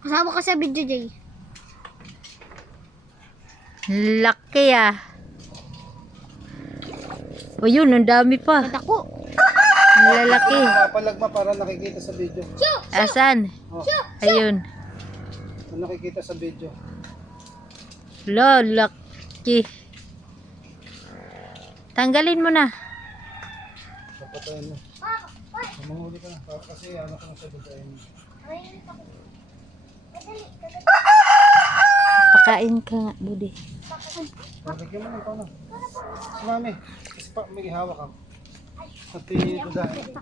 Kasama ka sa video, Jay. Laki ah. O yun, ang dami pa. Madako. Ang lalaki. Papalagma para nakikita sa video. Asan? Oh, Ayun. nakikita sa video. Laki. Tanggalin mo na. Papatayin mo. Manghuli ka na. Kasi ano ka na sa bitayin mo. Pakain ka nga, Budi. Lagyan mo na ikaw na. Si Mami. Kasi pa may hawak ka. Pati ito dahil.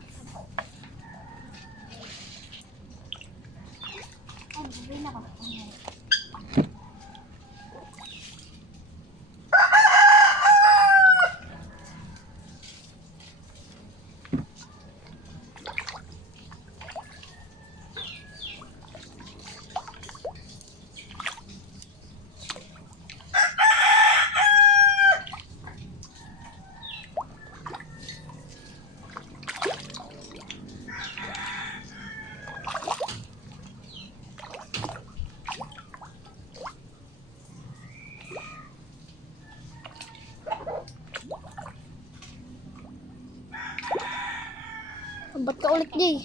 Ba't ka ulit, Jay?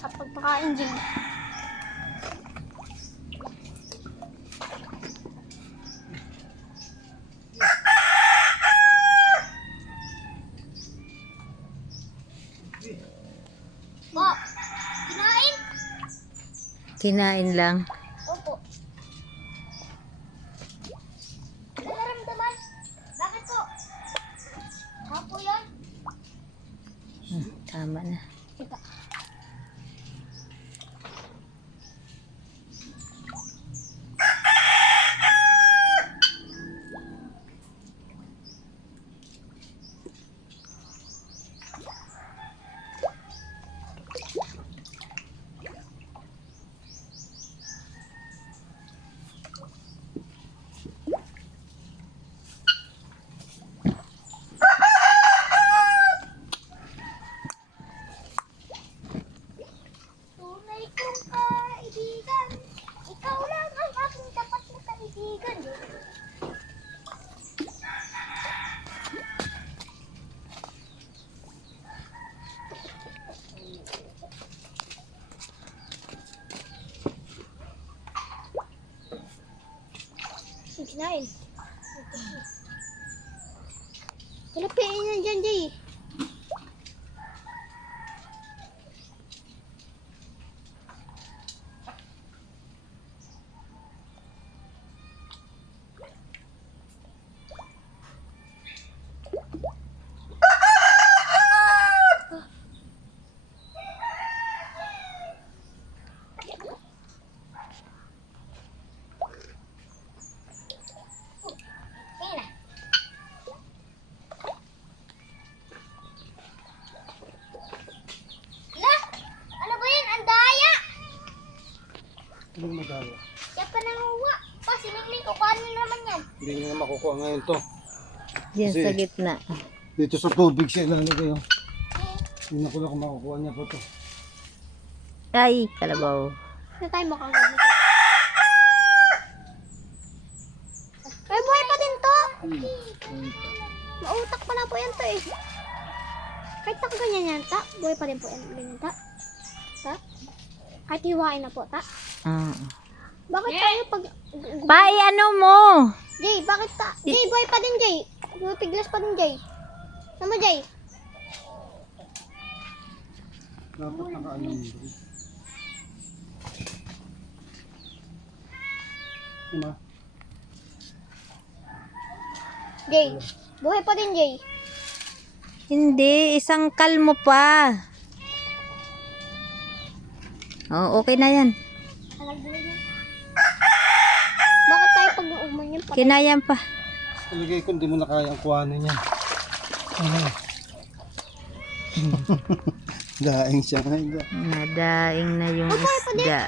Sa pagpakain, Jay. Po, kinain? Kinain lang. Opo. Nararamdaman? Bakit po? Ako yun? Tama na. Kita. Tunay kong kaibigan, ikaw lang ang aking tapat na kaibigan. Kinain. Kalapiin yan dyan, Jay. Ano ba yan? Ang daya! Anong madaya? Kaya pa nanguha. Pa, siningling ko. Paano naman yan? Hindi nyo na makukuha ngayon to. Diyan Kasi- sa gitna. Dito sa tubig siya ilalagay. Oh. Hindi na ko lang kung makukuha niya po to. Ay, kalabaw. Ano tayo makagod nito? Ay, buhay pa din to! Mautak pala po yan to eh. Kahit nakaganyan yan, ta. Buhay pa din po yan. Ganyan, ta. Ta. Kahit hiwain na po, ta. Ah. Bakit tayo pag... Pai, ano mo? Jay, bakit ta? Jay, buhay pa din, Jay. Piglas pa din, Jay. Ano, Jay? Dapat nakaano mo doon. Diba? Jay, buhay pa din, Jay. Hindi, isang kalmo pa. Oh, okay na yan. Bakit tayo pag nauman yan? Kinayan pa. Talagay ko, hindi mo na kaya ang kuhanin niya. Daing siya ngayon. Nadaing na yung isda.